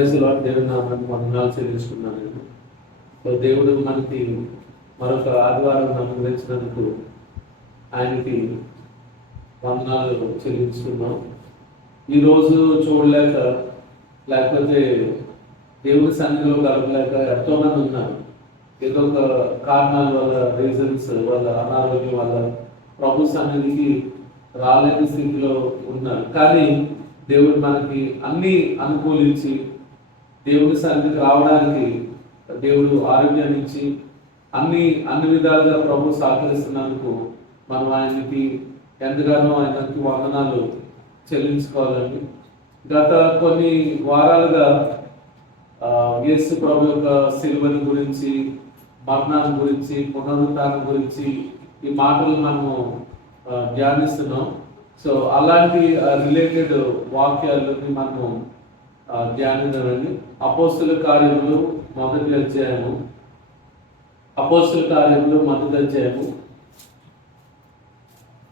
Praise lord. దేవుని నామానికి వందనాలు చెల్లిస్తున్నాను. సో దేవుడు మనకి మరొక ఆదివారం అనుగ్రహించినందుకు ఆయనకి వందనాలు చెల్లించుకున్నాం. ఈరోజు చూడలేక లేకపోతే దేవుని సన్నిధిలో గడపలేక ఎంతోమంది ఉన్నారు. ఏదో ఒక కారణాల వల్ల, రీజన్స్ వల్ల, అనారోగ్యం వల్ల ప్రభు సన్నిధికి రాలేని స్థితిలో ఉన్నారు. కానీ దేవుడు మనకి అన్ని అనుకూలించి దేవుని సన్నిధికి రావడానికి దేవుడు ఆరోగ్యాన్ని ఇచ్చి అన్ని విధాలుగా ప్రభు సహకరిస్తున్నందుకు మనం ఆయనకి ఎంతగానో ఆయనకి వందనాలు చెల్లించుకోవాలండి. గత కొన్ని వారాలుగా యేసు ప్రభు యొక్క సిలువని గురించి, మరణాన్ని గురించి, పునరుత్థానం గురించి ఈ మాటలు మనము ధ్యానిస్తున్నాం. సో అలాంటి రిలేటెడ్ వాక్యాలని మనము ధ్యానించాలండి. అపోస్తుల కార్యములు మొదటి అధ్యాయము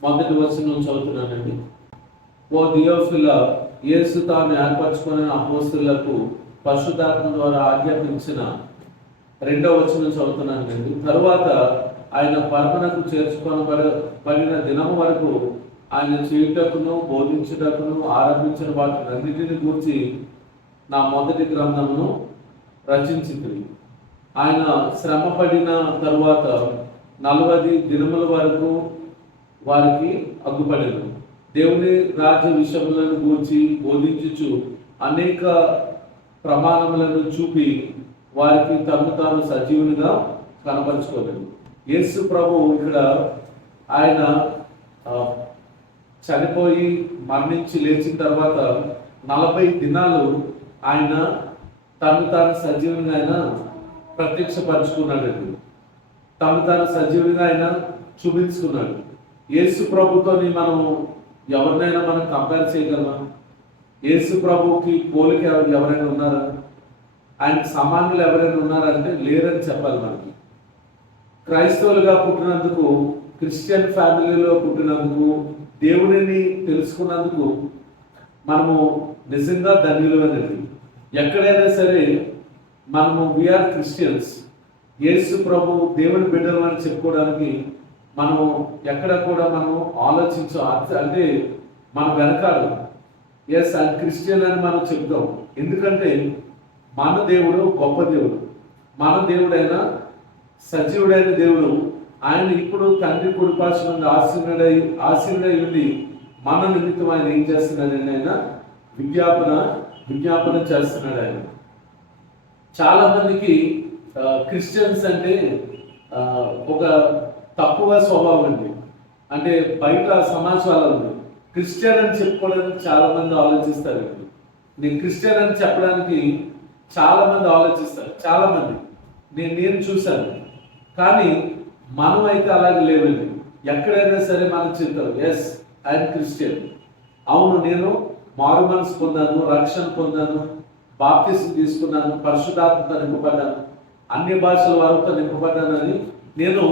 మొదటి వచనం చదువుతున్నానండి. ఓ థియోఫిలా, యేసు తాను ఏర్పరచుకున్న అపోస్తులకు పరిశుద్ధాత్మ ద్వారా ఆజ్ఞాపించిన, రెండవ వచనం చదువుతున్నానండి. తరువాత ఆయన పరమనకు చేర్చుకొనబడిన దినం వరకు ఆయన చేయుటకును బోధించుటకును ఆరంభించిన వాటినన్నిటిని గూర్చి నా మొదటి గ్రంథమును రచించింది. ఆయన శ్రమపడిన తరువాత 40 దినముల వరకు వారికి అగ్గుపడెను. దేవుని రాజ్య విషయములను గూర్చి బోధించుచు అనేక ప్రమాణములను చూపి వారికి తను తాను సజీవునిగా కనపరుచుకోలేదు. యేసు ప్రభు ఇక్కడ ఆయన చనిపోయి మరణించి లేచిన తర్వాత 40 దినాలు ఆయన తను తాను సజీవునిగా ఆయన ప్రత్యక్షపరుచుకున్నాడండి. తను తాను సజీవునిగా ఆయన చూపించుకున్నాడు. యేసు ప్రభుతోని మనం ఎవరినైనా మనం కంపేర్ చేయగలమా? యేసు ప్రభుకి పోలిక ఎవరైనా ఉన్నారా? ఆయనకు సమానులు ఎవరైనా ఉన్నారంటే లేరని చెప్పాలి. మనకి క్రైస్తవులుగా పుట్టినందుకు, క్రిస్టియన్ ఫ్యామిలీలో పుట్టినందుకు, దేవుడిని తెలుసుకున్నందుకు మనము నిజంగా ధన్యులమైనది. ఎక్కడైనా సరే మనము వీఆర్ క్రిస్టియన్స్, యేసు ప్రభు దేవుని బిడ్డలు అని చెప్పుకోవడానికి మనము ఎక్కడ కూడా మనం అంటే మన వెనకాడు ఎస్ అండ్ క్రిస్టియన్ అని మనం చెప్తాం. ఎందుకంటే మన దేవుడు గొప్ప దేవుడు. మన దేవుడైనా సజీవుడైన దేవుడు ఆయన ఇప్పుడు తండ్రి కుడిపార్శ్వన ఆశీనుడై ఉండి మన నిమిత్తం ఆయన ఏం చేస్తున్నాడని ఆయన విజ్ఞాపన చేస్తున్నాడు. ఆయన చాలా మందికి క్రిస్టియన్స్ అంటే ఒక తక్కువ స్వభావం అండి. అంటే బయట సమాజాలు ఉంది, క్రిస్టియన్ అని చెప్పుకోవడానికి చాలా మంది ఆలోచిస్తారు. నేను క్రిస్టియన్ అని చెప్పడానికి చాలా మంది ఆలోచిస్తారు. చాలా మంది నేను చూశాను. కానీ మనం అయితే అలాగే లేవండి. ఎక్కడైనా సరే మనం చెప్తారు ఎస్ ఐఎమ్ క్రిస్టియన్, అవును నేను మారు మనసు పొందాను, రక్షణ పొందాను, బాప్తిసం తీసుకున్నాను, పరిశుద్ధాత్మతో నింపబడ్డాను, అన్ని భాషల వారితో నింపబడ్డాను అని నేను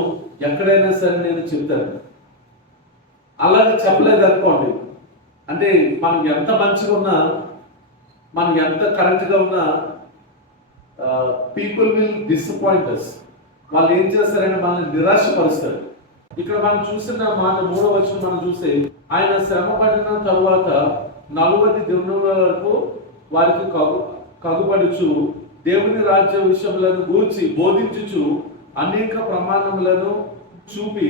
ఎక్కడైనా సరే నేను చెప్తాను. అలాగే చెప్పలేదు అనుకోండి, అంటే మనం ఎంత మంచిగా ఉన్నా, మనం ఎంత కరెక్ట్గా ఉన్నా పీపుల్ విల్ డిసప్పాయింట్ అస్. వాళ్ళు ఏం చేస్తారంటే మనల్ని నిరాశపరుస్తారు. ఇక్కడ మనం చూసిన మాట 3వ వచనం మనం చూస్తే ఆయన శ్రమ పడిన తరువాత 40 దినముల వరకు వారికి కగుపడుచు దేవుని రాజ్య విషయములను గూర్చి బోధించుచు అనేక ప్రమాణములను చూపి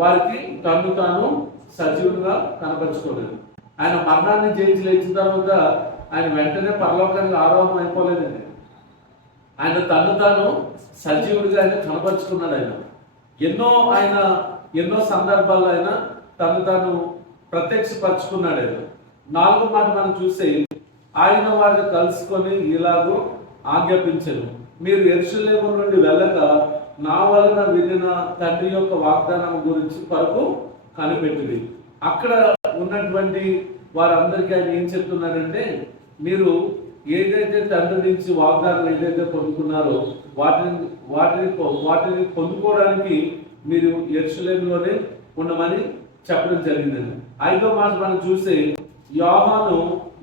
వారికి తను తాను సజీవునిగా కనపరుచుకోలేదు. ఆయన మరణాన్ని జయించి లేచిన తర్వాత ఆయన వెంటనే పరలోకానికి ఆరోహణం అయిపోలేదండి. ఆయన తను తాను సజీవుడిగా ఆయన కనపరుచుకున్నాడు. ఆయన ఎన్నో సందర్భాల్లో ఆయన తను తాను ప్రత్యక్షపరుచుకున్నాడు. ఆయన 4వ మాట మనం చూస్తే ఆయన వారిని కలుసుకొని ఇలాగూ ఆజ్ఞాపించను, మీరు యెరూషలేము నుండి వెళ్ళక నా వలన వినిన తండ్రి యొక్క వాగ్దానం గురించి కొరకు కనిపెట్టింది. అక్కడ ఉన్నటువంటి వారందరికీ ఆయన ఏం చెప్తున్నారంటే, మీరు ఏదైతే తండ్రి నుంచి వాగ్దానం ఏదైతే పొందుకున్నారో వాటిని పొందుకోవడానికి మీరు యెరూషలేములోనే ఉండమని చెప్పడం జరిగిందండి. 5వ మాట మనం చూస్తే యోహాను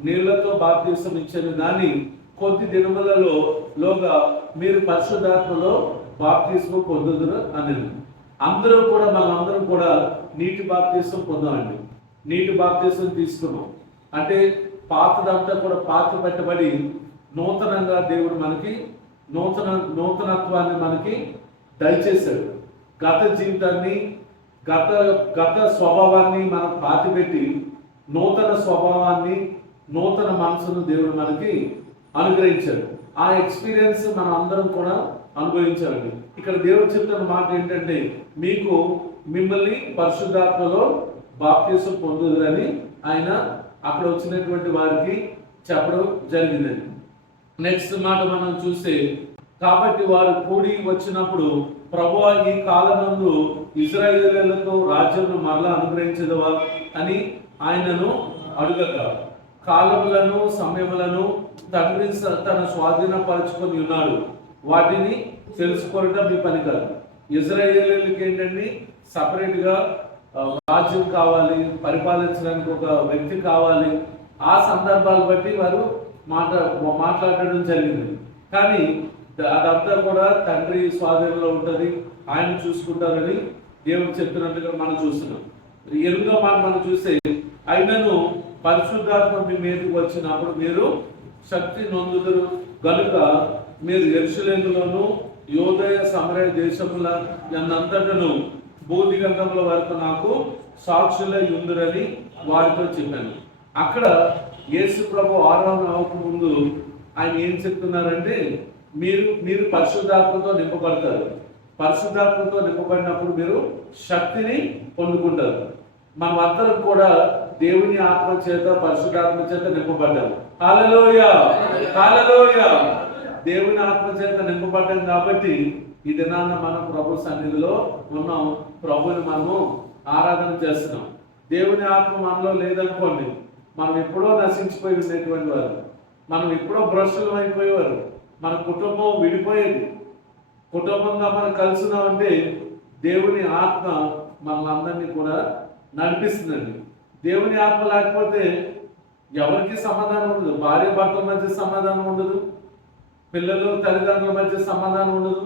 నీళ్లతో బాప్తిసం ఇచ్చాను, కానీ కొద్ది దినములలోగా మీరు పరిశుద్ధాత్మలో బాప్తిస్మం పొందుదురు అని. అందరూ కూడా మనందరం కూడా నీటి బాప్తిస్మం పొందామండి. నీటి బాప్తిస్మం తీసుకున్నాం అంటే పాతదంతా కూడా పాత పెట్టబడి నూతనంగా దేవుడు మనకి నూతనత్వాన్ని మనకి దయచేశాడు. గత జీవితాన్ని గత స్వభావాన్ని మనం పాతిపెట్టి నూతన స్వభావాన్ని నూతన మనసును దేవుడు మనకి అనుగ్రహించాడు. ఆ ఎక్స్పీరియన్స్ మనం అందరం కూడా అనుభవించాలండి. ఇక్కడ దేవుడు చెప్తున్న మాట ఏంటంటే మిమ్మల్ని పరిశుద్ధాత్మలో బాప్తిసం పొందుదని ఆయన అక్కడ వచ్చినటువంటి వారికి చెప్పడం జరిగిందండి. నెక్స్ట్ మాట మనం చూస్తే, కాబట్టి వారు కూడి వచ్చినప్పుడు ప్రభువా ఈ కాలమందు ఇశ్రాయేలీయులకు రాజ్యమును మరలా అనుగ్రహించదవా అని ఆయనను అడుగక, కాలములను సమయములను తండ్రి తన స్వాధీనపరచుకొని ఉన్నాడు, వాటిని తెలుసుకోవడం మీ పని కాదు. ఇశ్రాయేలీయులకి ఏంటండి సపరేట్గా రాజ్యం కావాలి, పరిపాలించడానికి ఒక వ్యక్తి కావాలి. ఆ సందర్భాలు బట్టి వారు మాట్లాడడం జరిగింది. కానీ అదంతా కూడా తండ్రి స్వాధీనంలో ఉంటుంది, ఆయన చూసుకుంటారని దేవుడు చెప్తున్నట్టుగా మనం చూస్తున్నాం. ఎరుగా మనం చూస్తే, అయినను పరిశుద్ధాత్మ మీ మీదకి వచ్చినప్పుడు మీరు శక్తి నొందుదురు గనుక మీరు యెరూషలేములోను యోదయ సమరయ దేశముల ఎన్నంతటను బూదిగంధముల వరకు నాకు సాక్షులై ఉందిరని వారితో చెప్పాను. అక్కడ యేసు ప్రభు ఆరాధన అవ్వక ముందు ఆయన ఏం చెప్తున్నారంటే, మీరు పరిశుద్ధాత్మతో నింపబడతారు. పరిశుద్ధాత్మతో నింపబడినప్పుడు మీరు శక్తిని పొందుకుంటారు. మనం అందరం కూడా దేవుని ఆత్మ చేత పరిశుద్ధాత్మ చేత నింపబడ్డాం. హల్లెలూయా, హల్లెలూయా. దేవుని ఆత్మ చేత నింపబడ్డాం కాబట్టి ఈ దినాన్న మనం ప్రభు సన్నిధిలో ఉన్నాం. ప్రభుని మనము ఆరాధన చేస్తున్నాం. దేవుని ఆత్మ మనలో లేదనుకోండి, మనం ఎప్పుడో నశించిపోయి ఉండేటువంటి వారు, మనం ఎప్పుడో భ్రష్టులం అయిపోయేవారు, మన కుటుంబం విడిపోయేది. కుటుంబంగా మనం కలుసున్నామంటే దేవుని ఆత్మ మనల్ని కూడా నడిపిస్తుందండి. దేవుని ఆత్మ లేకపోతే ఎవరికి సమాధానం ఉండదు. భార్య భర్తల మధ్య సమాధానం ఉండదు, పిల్లలు తల్లిదండ్రుల మధ్య సమాధానం ఉండదు,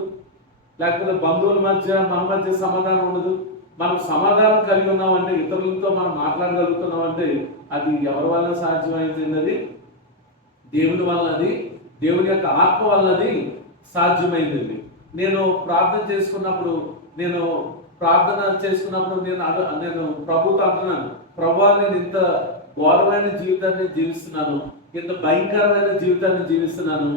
లేకపోతే బంధువుల మధ్య మన మధ్య సమాధానం ఉండదు. మనం సమాధానం కలిగి ఉన్నామంటే, ఇతరులతో మనం మాట్లాడగలుగుతున్నామంటే అది ఎవరి వల్ల సాధ్యమైంది? అది దేవుని వల్లది, దేవుని యొక్క ఆత్మ వల్లది సాధ్యమైంది. నేను ప్రార్థన చేసుకున్నప్పుడు నేను ప్రభుతో అంటున్నాను, ప్రభువా నేను ఇంత ఘోరమైన జీవితాన్ని జీవిస్తున్నాను, ఇంత భయంకరమైన జీవితాన్ని జీవిస్తున్నాను,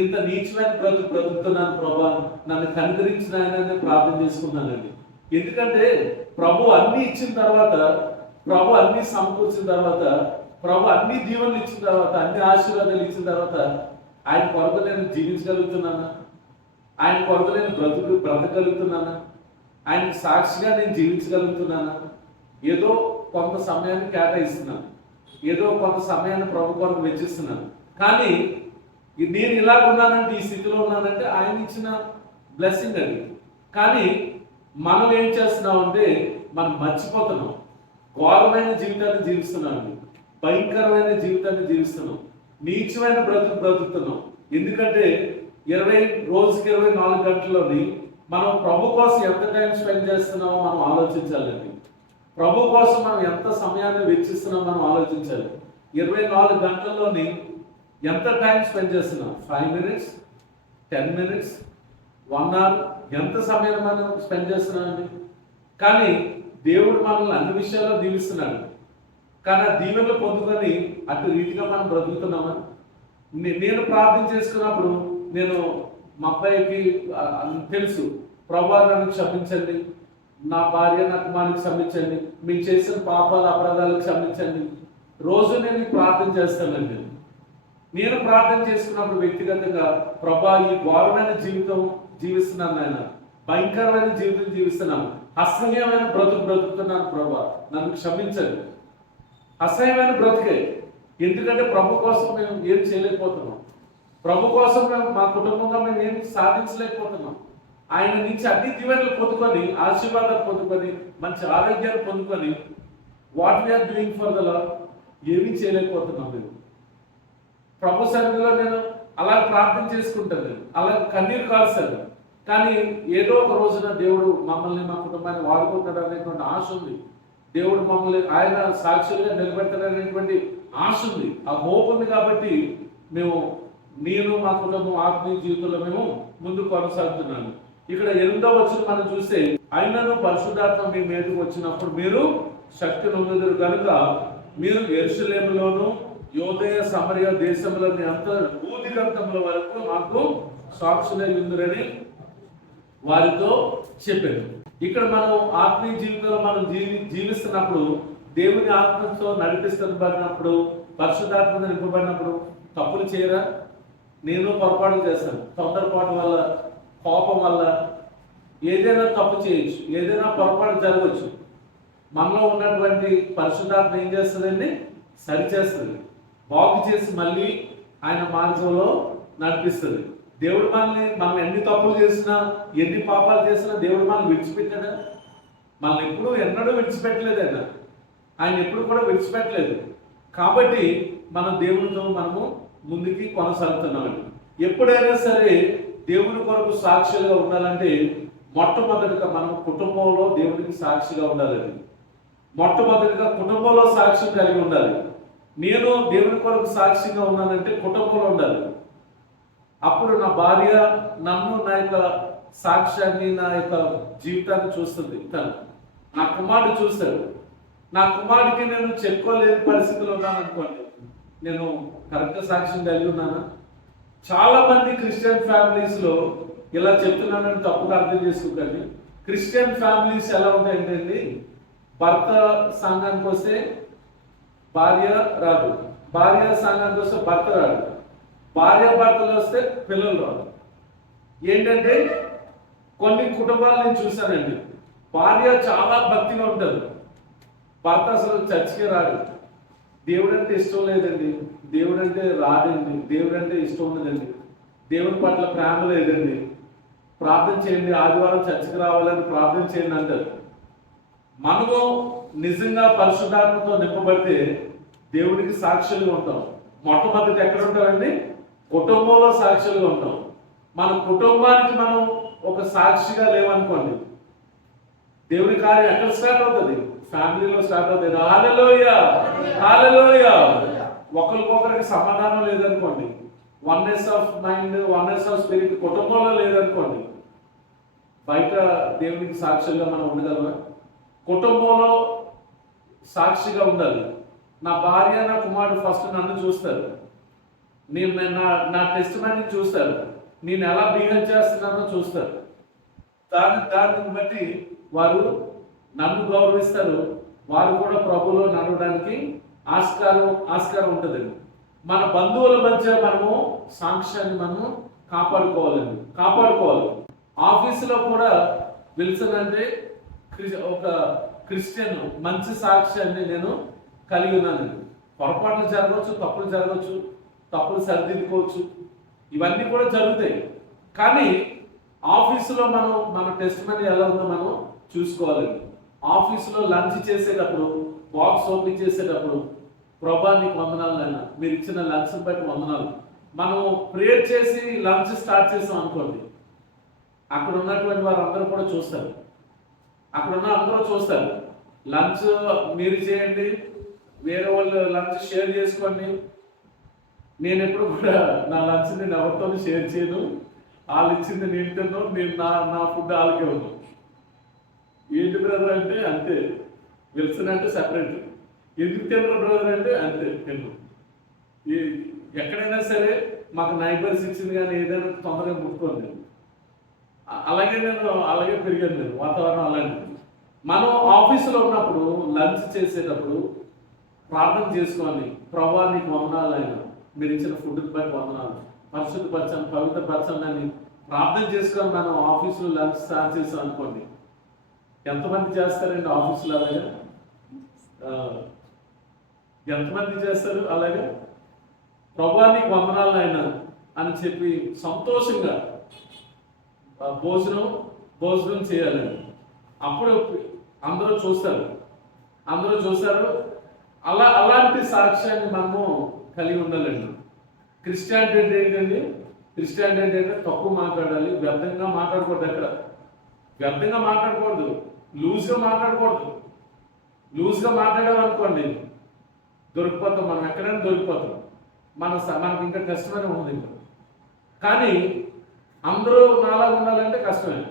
ఇంత నీచమైన బ్రతుకుతున్నాను, ప్రభా నన్ను కనికరించిన ఆయన ప్రార్థన చేసుకున్నానండి. ఎందుకంటే ప్రభు అన్ని ఇచ్చిన తర్వాత, ప్రభు అన్ని సమకూర్చిన తర్వాత, ప్రభు అన్ని దీవెనలు ఇచ్చిన తర్వాత, అన్ని ఆశీర్వాదాలు ఇచ్చిన తర్వాత ఆయన కొరకు నేను జీవించగలుగుతున్నానా? ఆయన కొరకు నేను బ్రతకగలుగుతున్నానా? ఆయనకు సాక్షిగా నేను జీవించగలుగుతున్నానా? ఏదో కొంత సమయాన్ని కేటాయిస్తున్నాను, ఏదో కొంత సమయాన్ని ప్రభు కొరకు వెచ్చిస్తున్నాను. కానీ నేను ఇలాగున్నానంటే, ఈ స్థితిలో ఉన్నానంటే ఆయన ఇచ్చిన బ్లెస్సింగ్ అది. కానీ మనం ఏం చేస్తున్నామంటే మనం మర్చిపోతున్నాం. ఘోరమైన జీవితాన్ని జీవిస్తున్నాం, భయంకరమైన జీవితాన్ని జీవిస్తున్నాం, నీచమైన బ్రతుకుతున్నాం. ఎందుకంటే రోజుకి 24 గంటల్లోని మనం ప్రభు కోసం ఎంత టైం స్పెండ్ చేస్తున్నామో మనం ఆలోచించాలండి. ప్రభు కోసం మనం ఎంత సమయాన్ని వెచ్చిస్తున్నామో మనం ఆలోచించాలి. 24 గంటల్లోని ఎంత టైం స్పెండ్ చేస్తున్నాం? 5 minutes, 10 minutes, 1 hour, ఎంత సమయం మనం స్పెండ్ చేస్తున్నామండి? కానీ దేవుడు మనల్ని అన్ని విషయాల్లో దీవిస్తున్నాడు. కానీ ఆ దీవెనలు పొందుకొని అటు రీతిగా మనం బ్రతుకుతున్నామా? నేను ప్రార్థన చేసుకున్నప్పుడు మా అబ్బాయికి తెలుసు, ప్రభువా నన్ను క్షమించండి, నా భార్య నా కుమారునికి క్షమించండి, మీకు చేసిన పాపాలు అపరాధాలకు క్షమించండి. రోజు నేను ప్రార్థన చేస్తానండి. నేను ప్రార్థన చేసుకున్నప్పుడు వ్యక్తిగతంగా, ప్రభా ఈ ఘోరమైన జీవితం జీవిస్తున్నాను నాయన, భయంకరమైన జీవితం జీవిస్తున్నాను, అసహ్యమైన బ్రతుకుతున్నాను, ప్రభా నన్ను క్షమించండి. అసహ్యమైన బ్రతుకే. ఎందుకంటే ప్రభు కోసం మేము ఏం చేయలేకపోతున్నాం, ప్రభు కోసం మా కుటుంబంగా మేము ఏం సాధించలేకపోతున్నాం. ఆయన నుంచి అన్ని దీవెనలు పొందుకొని, ఆశీర్వాదాలు పొందుకొని, మంచి ఆరోగ్యాలు పొందుకొని, what we are doing for the Lord ఏమీ చేయలేకపోతున్నాం. మేము ప్రభు సన్నిధిలో నేను అలా ప్రార్థన చేసుకుంటాను, నేను అలా కన్నీరు కాల్చాను. కానీ ఏదో ఒక రోజున దేవుడు మమ్మల్ని మా కుటుంబాన్ని వాడుకుంటాడు అనేటువంటి ఆశ ఉంది. దేవుడు మమ్మల్ని ఆయన సాక్షులుగా నిలబెడతాడనేటువంటి ఆశ ఉంది, ఆ హోప్ ఉంది. కాబట్టి నేను మా కుటుంబం ఆత్మీయ జీవితంలో మేము ముందుకు కొనసాగుతున్నాను. ఇక్కడ 8వ వచనం మనం చూస్తే, అయినను పరిశుద్ధాత్మ మీ మీదకు వచ్చినప్పుడు మీరు శక్తి నొందుదురు కనుక మీరు యెరూషలేములోను యూదయ సమరయ దేశంలోని అంత భూదిగంతముల వరకు మాకు సాక్షులై ఉందిరని వారితో చెప్పారు. ఇక్కడ మనం ఆత్మీయ జీవితంలో మనం జీవిస్తున్నప్పుడు, దేవుని ఆత్మతో నడిపిస్తున్నప్పుడు, పరిశుద్ధాత్మతో నింపబడినప్పుడు తప్పులు చేయరా? నేను పొరపాటు చేస్తాను. తొందరపాటు వల్ల, కోపం వల్ల ఏదైనా తప్పు చేయొచ్చు, ఏదైనా పొరపాటు జరగవచ్చు. మనలో ఉన్నటువంటి పరిశుద్ధాత్మ ఏం చేస్తుందండి? సరిచేస్తుంది, బాగు చేసి మళ్ళీ ఆయన మార్గంలో నడిపిస్తుంది. దేవుడు మనం ఎన్ని తప్పులు చేసినా, ఎన్ని పాపాలు చేసినా దేవుడు మనల్ని విడిచిపెట్టాడా? మనల్ని ఎప్పుడు ఎన్నడూ విడిచిపెట్టలేదు. ఆయన ఎప్పుడు కూడా విడిచిపెట్టలేదు. కాబట్టి మన దేవునితో మనము ముందుకి కొనసాగుతున్నామండి. ఎప్పుడైనా సరే దేవుని కొరకు సాక్షిగా ఉండాలంటే మొట్టమొదటిగా మనం కుటుంబంలో దేవునికి సాక్షిగా ఉండాలండి. మొట్టమొదటిగా కుటుంబంలో సాక్ష్యం కలిగి ఉండాలి. నేను దేవుని కొరకు సాక్షిగా ఉన్నానంటే కుటుంబంలో ఉండాలి. అప్పుడు నా భార్య నన్ను, నా యొక్క సాక్ష్యాన్ని, నా యొక్క జీవితాన్ని చూస్తుంది. తను నా కుమారుడు చూస్తాడు. నా కుమారుడికి నేను చెప్పుకోలేని పరిస్థితిలో ఉన్నాను అనుకోండి, నేను కరెక్ట్గా సాక్ష్యం కలిగి ఉన్నానా? చాలా మంది క్రిస్టియన్ ఫ్యామిలీస్లో ఇలా చెప్తున్నానని తప్పుగా అర్థం చేసుకోకండి. క్రిస్టియన్ ఫ్యామిలీస్ ఎలా ఉంటాయంటే, భర్త సంఘానికి వస్తే భార్య రాదు, భార్య సంఘానికి వస్తే భర్త రాదు, భార్య భర్తలు వస్తే పిల్లలు రాదు. ఏంటంటే కొన్ని కుటుంబాలు నేను చూశానండి, భార్య చాలా భక్తిగా ఉంటుంది, భర్త అసలు చర్చికే రాడు. దేవుడు అంటే ఇష్టం లేదండి, దేవుడు అంటే రాదండి, దేవుడు అంటే ఇష్టం ఉండదండి, దేవుని పట్ల ప్రేమ లేదండి, ప్రార్థన చేయండి, ఆదివారం చర్చికి రావాలని ప్రార్థన చేయండి అంటారు. మనము నిజంగా పరిశుద్ధాత్మతో నింపబడితే దేవుడికి సాక్షులుగా ఉంటాం. మొట్టమొదటి ఎక్కడ ఉంటామండి? కుటుంబంలో సాక్షులుగా ఉంటాం. మన కుటుంబానికి మనం ఒక సాక్షిగా లేవనుకోండి, దేవుని కార్యం ఎక్కడ స్టార్ట్ అవుతుంది? ఫ్యామిలీలో స్టార్ట్ అవుతుంది. హల్లెలూయా, హల్లెలూయా. ఒకరికొకరికి సమాధానం లేదనుకోండి, oneness of mind, oneness of spirit కుటుంబంలో లేదనుకోండి, బయట దేవునికి సాక్షులుగా మనం ఉండగలమా? కుటుంబంలో సాక్షిగా ఉండాలి. నా భార్య, నా కుమారుడు ఫస్ట్ నన్ను చూస్తారు, నా టెస్టిమనీ చూస్తారు, నేను ఎలా బిహేవ్ చేస్తున్నానో చూస్తారు. దాన్ని బట్టి వారు నన్ను గౌరవిస్తారు. వారు కూడా ప్రభువులో నడవడానికి ఆస్కారం ఉంటుందండి. మన బంధువుల మధ్య మనము సాక్ష్యాన్ని మనము కాపాడుకోవాలి. ఆఫీసులో కూడా విల్సన్ అంటే ఒక క్రిస్టియన్, మంచి సాక్ష్యాన్ని నేను కలిగి ఉన్నానండి. పొరపాట్లు జరగవచ్చు, తప్పులు సరిదిద్దుకోవచ్చు, ఇవన్నీ కూడా జరుగుతాయి. కానీ ఆఫీసులో మన టెస్టిమనీ ఎలా ఉందో మనం చూసుకోవాలండి. ఆఫీసులో లంచ్ చేసేటప్పుడు, బాక్స్ ఓపెన్ చేసేటప్పుడు, ప్రభా నీకు వందనాలు నాయన, మీరు ఇచ్చిన లంచ్ బట్టి వందనాలు. మనం ప్రేయర్ చేసి లంచ్ స్టార్ట్ చేసాం అనుకోండి, అక్కడ ఉన్నటువంటి వారు అందరూ కూడా చూస్తారు, అందరూ చూస్తారు. లంచ్ మీరు చేయండి, వేరే వాళ్ళు లంచ్ షేర్ చేసుకోండి. నేను ఎప్పుడు కూడా నా లంచ్ నేను ఎవరితో షేర్ చేయను. వాళ్ళు ఇచ్చింది నేను తిన్నాను, నేను నా ఫుడ్ వాళ్ళకే ఉన్నాను. ఏంటి బ్రదర్ అంటే అంతే, విల్సన్ అంటే సెపరేట్. ఎందుకు తినరు బ్రదర్ అంటే అంతే, తిన్నాను. ఎక్కడైనా సరే మాకు నైబర్స్ ఇచ్చింది కానీ ఏదైనా తొందరగా ముట్టుకోండి. అలాగే పెరిగాను నేను, వాతావరణం అలాంటిది. మనం ఆఫీసులో ఉన్నప్పుడు లంచ్ చేసేటప్పుడు ప్రార్థన చేసుకోవాలి. ప్రభా నీకు వందనాలు ఆయన, మీరు ఇచ్చిన ఫుడ్కి బట్టి వందనాలు, పరిశుద్ధపరచండి, పవిత్రపరచండి అని ప్రార్థన చేసుకొని మనం ఆఫీసులో లంచ్ స్టార్ట్ చేస్తాం అనుకోండి. ఎంతమంది చేస్తారండి ఆఫీసులో అలాగా? ఎంతమంది చేస్తారు అలాగా? ప్రభా నీకు వందనాలు ఆయన అని చెప్పి సంతోషంగా భోజనం చేయాలండి. అప్పుడు అందరూ చూస్తారు. అలాంటి సాక్ష్యాన్ని మనము కలిగి ఉండాలండి. క్రిస్టియానిటీ అంటే ఏంటండి? క్రిస్టియానిటీ అంటే తక్కువ మాట్లాడాలి, వ్యర్థంగా మాట్లాడకూడదు. ఎక్కడ వ్యర్థంగా మాట్లాడకూడదు, లూజ్గా మాట్లాడకూడదు. లూజ్గా మాట్లాడామనుకోండి దొరికిపోతాం, మనం ఎక్కడైనా దొరికిపోతాం. మనకి ఇంకా కష్టమైన ఉంది ఇంకా. కానీ అందరూ నాలా ఉండాలంటే కష్టమే.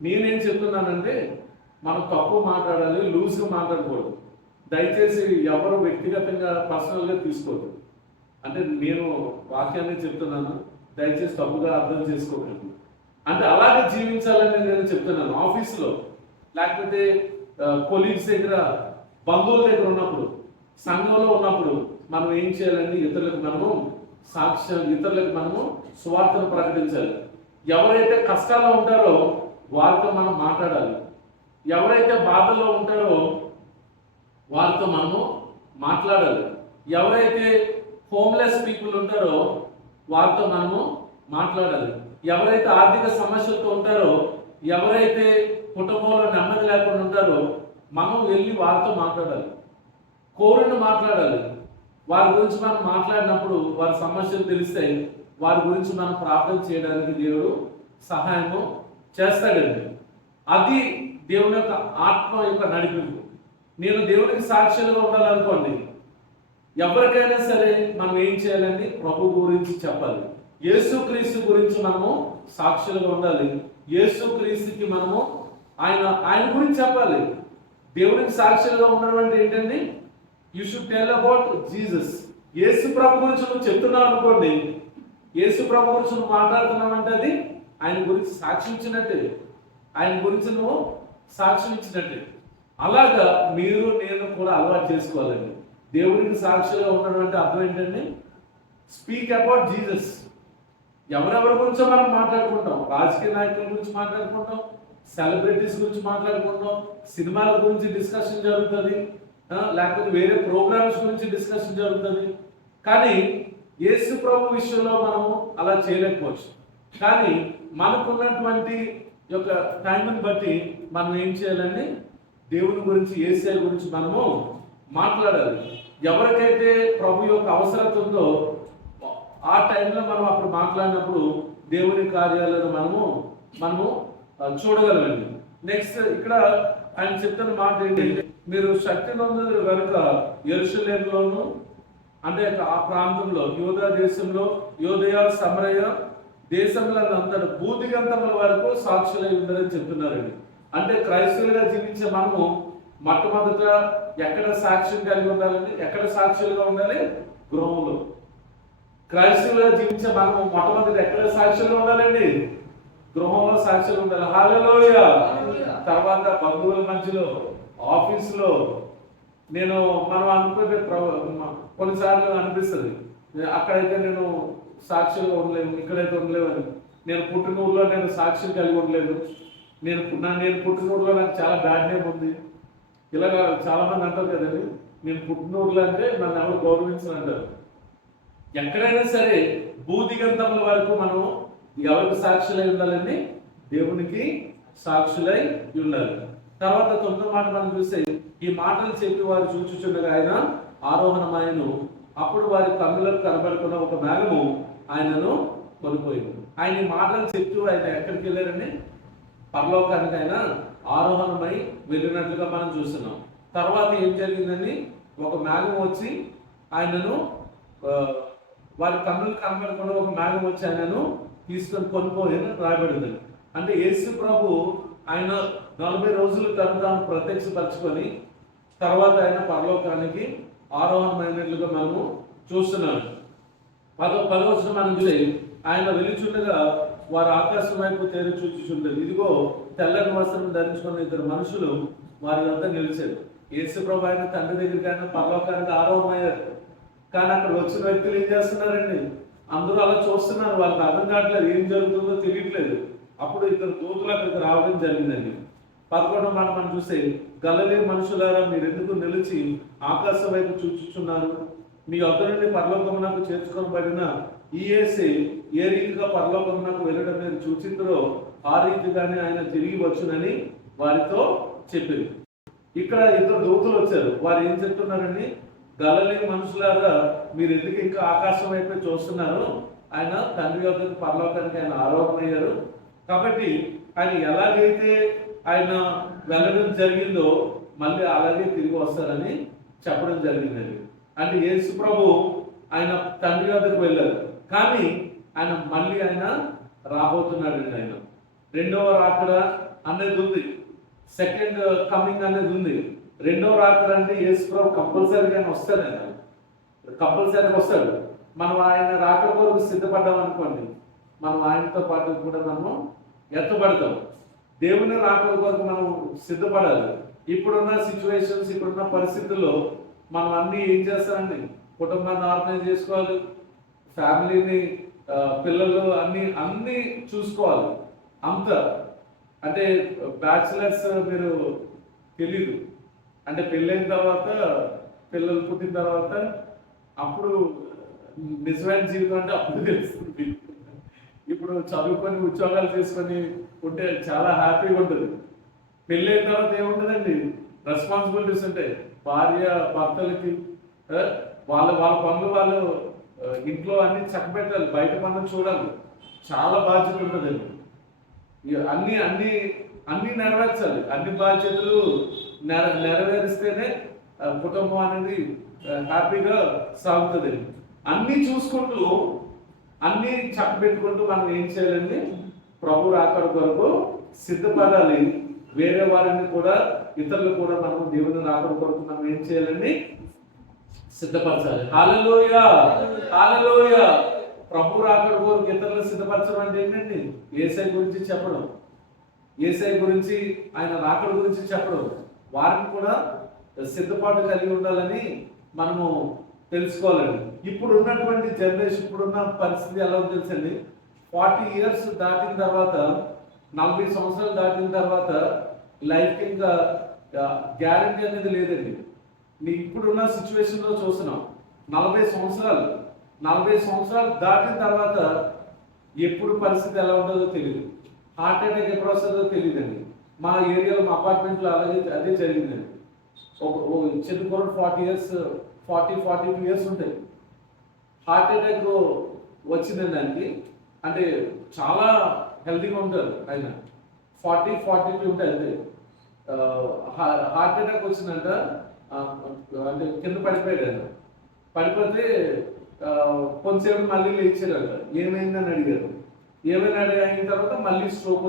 నేనేం చెప్తున్నానంటే మనం తక్కువ మాట్లాడాలి, లూజ్గా మాట్లాడకూడదు. దయచేసి ఎవరు వ్యక్తిగతంగా పర్సనల్గా తీసుకోవద్దు. అంటే నేను వాక్యాన్ని చెప్తున్నాను, దయచేసి తప్పుగా అర్థం చేసుకోకండి. అంటే అలాగే జీవించాలని నేను చెప్తున్నాను. ఆఫీస్లో లేకపోతే కొలీగ్స్ దగ్గర, బంధువుల దగ్గర ఉన్నప్పుడు, సంఘంలో ఉన్నప్పుడు మనం ఏం చేయాలండి? ఇతరులకు మనము ఇతరులకు మనము సువార్తను ప్రకటించాలి. ఎవరైతే కష్టాల్లో ఉంటారో వారితో మనం మాట్లాడాలి. ఎవరైతే బాధల్లో ఉంటారో వారితో మనము మాట్లాడాలి. ఎవరైతే హోమ్లెస్ పీపుల్ ఉంటారో వారితో మనము మాట్లాడాలి. ఎవరైతే ఆర్థిక సమస్యలతో ఉంటారో, ఎవరైతే కుటుంబంలో నెమ్మది లేకుండా ఉంటారో మనం వెళ్ళి వారితో మాట్లాడాలి, కోరిని మాట్లాడాలి. వారి గురించి మనం మాట్లాడినప్పుడు వారి సమస్యలు తెలిస్తాయి. వారి గురించి మనం ప్రార్థన చేయడానికి దేవుడు సహాయము చేస్తాడండి. అది దేవుని యొక్క ఆత్మ యొక్క నడిపింపు. నేను దేవునికి సాక్షులుగా ఉండాలనుకోండి, ఎవరికైనా సరే మనం ఏం చేయాలండి? ప్రభు గురించి చెప్పాలి. యేసుక్రీస్తు గురించి మనము సాక్షులుగా ఉండాలి. యేసుక్రీస్తుకి మనము ఆయన గురించి చెప్పాలి. దేవునికి సాక్షులుగా ఉండడం అంటే ఏంటండి? You should tell about Jesus. Yesu ప్రభు గురించి నువ్వు చెప్తున్నావు అనుకోండి, యేసు ప్రభు గురించి నువ్వు మాట్లాడుతున్నావు అంటే అది ఆయన గురించి సాక్ష్యం ఇచ్చినట్టే, ఆయన గురించి నువ్వు సాక్ష్యం ఇచ్చినట్టే. అలాగా మీరు నేను కూడా అలవాటు చేసుకోవాలండి. దేవునికి సాక్షిగా ఉండడం అంటే అర్థం ఏంటండి? Speak about Jesus. ఎవరెవరి గురించో మనం మాట్లాడుకుంటాం. రాజకీయ నాయకుల గురించి మాట్లాడుకుంటాం, సెలబ్రిటీస్ గురించి మాట్లాడుకుంటాం, సినిమాల గురించి డిస్కషన్ జరుగుతుంది, లేకపోతే వేరే ప్రోగ్రామ్స్ గురించి డిస్కషన్ జరుగుతుంది. కానీ యేసు ప్రభు విషయంలో మనము అలా చేయలేకపోవచ్చు. కానీ మనకున్నటువంటి యొక్క టైంని బట్టి మనం ఏం చేయాలండి? దేవుని గురించి, యేసయ్య గురించి మనము మాట్లాడాలి. ఎవరికైతే ప్రభు యొక్క అవసరత ఉందో ఆ టైంలో మనం అప్పుడు మాట్లాడినప్పుడు దేవుని కార్యాలను మనము చూడగలమండి. నెక్స్ట్ ఇక్కడ ఆయన చెప్తున్న మాట ఏంటి? మీరు శక్తి నొందుదురు కనుక యెరూషలేములోను, అంటే ఆ ప్రాంతంలో, యూదా దేశంలో, యూదయ సమరయ దేశంలో అంతటి భూదిగంతముల వరకు సాక్షులై ఉందని చెప్తున్నారండి. అంటే క్రైస్తవులుగా జీవించే మనము మొట్టమొదట ఎక్కడ సాక్ష్యం కలిగి ఉండాలండి? ఎక్కడ సాక్షులుగా ఉండాలి? గృహంలో. క్రైస్తవులుగా జీవించే మనము మొట్టమొదటి ఎక్కడ సాక్షులుగా ఉండాలండి? గృహంలో సాక్షులు ఉండాలి. హల్లెలూయా. తర్వాత బంధువుల మధ్యలో, ఆఫీసులో. మనం అనుకునే కొన్నిసార్లు అనిపిస్తుంది, అక్కడైతే నేను సాక్షులుగా ఉండలేము, ఇక్కడైతే ఉండలేము అని. నేను పుట్టిన ఊళ్ళో నేను సాక్షులు కలిగి ఉండలేదు, నేను పుట్టిన ఊళ్ళో నాకు చాలా బ్యాడ్ నేమ్ ఉంది. ఇలాగా చాలా మంది అంటారు కదండి, నేను పుట్టిన ఊళ్ళో అంటే నన్ను ఎవరు గౌరవించని అంటారు. ఎక్కడైనా సరే భూదిగంతముల వరకు మనం ఎవరికి సాక్షులై ఉండాలండి? దేవునికి సాక్షులై ఉండాలి. తర్వాత 9వ మాట మనం చూస్తే, ఈ మాటలు చెప్పి వారు చూచుచుండగా ఆయన ఆరోహణమాయను. అప్పుడు వారి కన్నులకు కనబడుకున్న ఒక మేఘము ఆయనను కొనిపోయింది. ఆయన ఈ మాటలు చెప్తూ ఆయన ఎక్కడికి వెళ్ళారండి? పరలోకానికి ఆయన ఆరోహణమై వెళ్ళినట్లుగా మనం చూస్తున్నాం. తర్వాత ఏం జరిగిందని? ఒక మేఘం వచ్చి ఆయనను, వారి కన్నులకు కనబడకుండా ఒక మేఘం వచ్చి ఆయనను తీసుకొని కొనిపోయి రాయబడింది. అంటే యేసు ప్రభు ఆయన 40 రోజులు తాను ప్రత్యక్షపరచుకొని తర్వాత ఆయన పరలోకానికి ఆరోహణమైనట్లుగా మనము చూస్తున్నాం. 10వ వచనం మనం చూసి, ఆయన వెలుచుండగా వారు ఆకాశం వైపు తేరి చూచుచుండేది. ఇదిగో తెల్లని వస్త్రం ధరించుకున్న 2 మనుషులు వారి వద్ద నిలిచారు. యేసు ప్రభు ఆయన తండ్రి దగ్గరికి ఆయన పరలోకానికి ఆరోహణమయ్యారు. కానీ అక్కడ వచ్చిన వ్యక్తులు ఏం చేస్తున్నారండి? అందరూ అలా చూస్తున్నారు. వాళ్ళకి అర్థం కావట్లేదు, ఏం జరుగుతుందో తెలియట్లేదు. అప్పుడు 2 దూతలు అక్కడికి రావడం జరిగిందండి. 11వ మాట మనం చూస్తే, గలిలయ మనుషులారా, మీరు ఎందుకు నిలిచి ఆకాశం వైపు చూచుచున్నారు? మీ వద్ద నుండి పరలోకమునకు చేర్చుకొనబడిన ఈ యేసే ఏ రీతిగా పరలోకమునకు వెళ్ళడం మీరు చూచిందరో ఆ రీతిగానే ఆయన తిరిగి వచ్చునని వారితో చెప్పింది. ఇక్కడ 2 దూతలు వచ్చారు. వారు ఏం చెప్తున్నారండి? గలలే మనుషులారా, మీరు ఎందుకు ఇంకా ఆకాశం వైపు చూస్తున్నారు? ఆయన తండ్రి యొక్క పరలోకానికి ఆయన ఆరోపణ అయ్యారు. కాబట్టి ఆయన ఎలాగైతే ఆయన వెళ్ళడం జరిగిందో మళ్ళీ అలాగే తిరిగి వస్తారని చెప్పడం జరిగిందండి. అంటే యేసు ప్రభు ఆయన తండ్రి వద్దకు వెళ్ళారు, కానీ ఆయన మళ్ళీ ఆయన రాబోతున్నాడండి. ఆయన రెండవ రాకడ అనేది ఉంది, సెకండ్ కమింగ్ అనేది ఉంది. రెండవ రాకడ అంటే యేసు ప్రభు కంపల్సరీగా ఆయన వస్తాడు, ఆయన కంపల్సరీగా వస్తాడు. మనం ఆయన రాకడ కొరకు సిద్ధపడ్డాం అనుకోండి, మనం ఆయనతో పాటు కూడా మనము ఎత్తబడతాం. దేవుని రాకడ కొరకు మనం సిద్ధపడాలి. ఇప్పుడున్న సిచ్యువేషన్స్, ఇప్పుడున్న పరిస్థితుల్లో మనం అన్ని ఏం చేస్తామండి, కుటుంబాన్ని ఆర్గనైజ్ చేసుకోవాలి, ఫ్యామిలీని, పిల్లలు అన్ని చూసుకోవాలి. అంత అంటే బ్యాచిలర్స్ మీరు తెలీదు, అంటే పెళ్ళైన తర్వాత, పిల్లలు పుట్టిన తర్వాత అప్పుడు నిజమైన జీవితం అంటే అప్పుడు తెలుస్తుంది. ఇప్పుడు చదువుకొని ఉద్యోగాలు చేసుకొని ఉంటే చాలా హ్యాపీగా ఉంటుంది. పెళ్ళైన తర్వాత ఏముంటుందండి, రెస్పాన్సిబిలిటీస్ ఉంటాయి. భార్య భర్తలకి వాళ్ళ పనులు వాళ్ళు ఇంట్లో అన్ని చక్కబెట్టాలి, బయట పనులు చూడాలి, చాలా బాధ్యత ఉంటుందండి. అన్ని అన్ని అన్ని నెరవేర్చాలి. అన్ని బాధ్యతలు నెరవేరిస్తేనే కుటుంబం అనేది హ్యాపీగా సాగుతుంది. అన్ని చూసుకుంటూ అన్ని చక్కబెట్టుకుంటూ మనం ఏం చేయాలండి, ప్రభు రాకడ కొరకు సిద్ధపడాలి. వేరే వారిని కూడా, ఇతరులు కూడా మనం దేవుని రాకడ కొరకు మనం ఏం చేయాలండి, సిద్ధపరచాలి. హల్లెలూయా, హల్లెలూయా. ప్రభు రాకడ కొరకు ఇతరులు సిద్ధపరచడం అంటే ఏంటండి, యేసయ్య గురించి చెప్పడం, యేసయ్య గురించి, ఆయన రాకడ గురించి చెప్పడం, వారిని కూడా సిద్ధపాటు కలిగి ఉండాలని మనము తెలుసుకోవాలండి. ఇప్పుడు ఉన్నటువంటి జనరేషన్, ఇప్పుడున్న పరిస్థితి ఎలా ఉందో తెలుసండి. 40 years దాటిన తర్వాత, 40 సంవత్సరాలు దాటిన తర్వాత లైఫ్ ఇంకా గ్యారంటీ అనేది లేదండి. ఇప్పుడున్న సిచ్యువేషన్లో చూస్తున్నాం. 40 సంవత్సరాలు దాటిన తర్వాత ఎప్పుడు పరిస్థితి ఎలా ఉంటుందో తెలియదు. హార్ట్ అటాక్ ఎప్పుడు వస్తుందో తెలియదండి. మా ఏరియాలో, మా అపార్ట్మెంట్లో అదే జరిగిందండి. చిన్న కూడా 42 years ఉంటాయి, హార్ట్ అటాక్ వచ్చిందండి దానికి. అంటే చాలా హెల్తీగా ఉంటారు ఆయన, 42 ఉంటాయి అంతే. హార్ట్ అటాక్ వచ్చిందంట, అంటే కింద పడిపోయాడు ఆయన. పడిపోతే కొంచెంసేపు మళ్ళీ లేచారంట. ఏమైందని అడిగారు. ఏమైనా అయిన తర్వాత మళ్ళీ స్ట్రోక్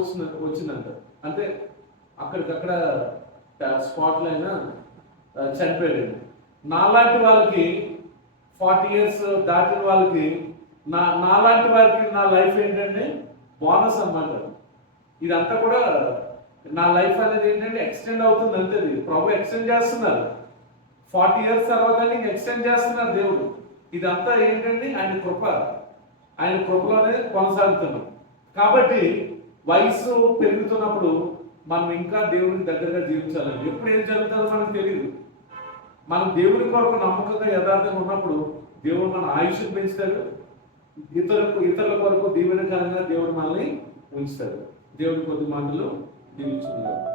వచ్చిందంట. అంటే అక్కడికక్కడ స్పాట్లో అయినా చనిపోయాడు. నాలాంటి వాళ్ళకి, 40 years దాటిన వాళ్ళకి, నాలాంటి వారికి నా లైఫ్ ఏంటంటే బోనస్ అన్నమాట. ఇదంతా కూడా నా లైఫ్ అనేది ఏంటంటే ఎక్స్టెండ్ అవుతుంది అంతే. ప్రభు ఎక్స్టెండ్ చేస్తున్నారు. 40 years తర్వాత నీకు ఎక్స్టెండ్ చేస్తున్నారు దేవుడు. ఇదంతా ఏంటంటే ఆయన కృప, ఆయన కృపలోనే కొనసాగుతున్నాం. కాబట్టి వయసు పెరుగుతున్నప్పుడు మనం ఇంకా దేవుడికి దగ్గరగా జీవించాలండి. ఎప్పుడు ఏం జరుగుతుందో మనకు తెలియదు. మనం దేవుడి కొరకు నమ్మకంగా యథార్థంగా ఉన్నప్పుడు దేవుడు మన ఆయుష్ను పెంచుతాడు. ఇతరుల కొరకు దీవెనకరంగా దేవుడు మనల్ని ఉంచుతాడు. దేవుడి కొద్ది మాటలు దీవించుకుంటాడు.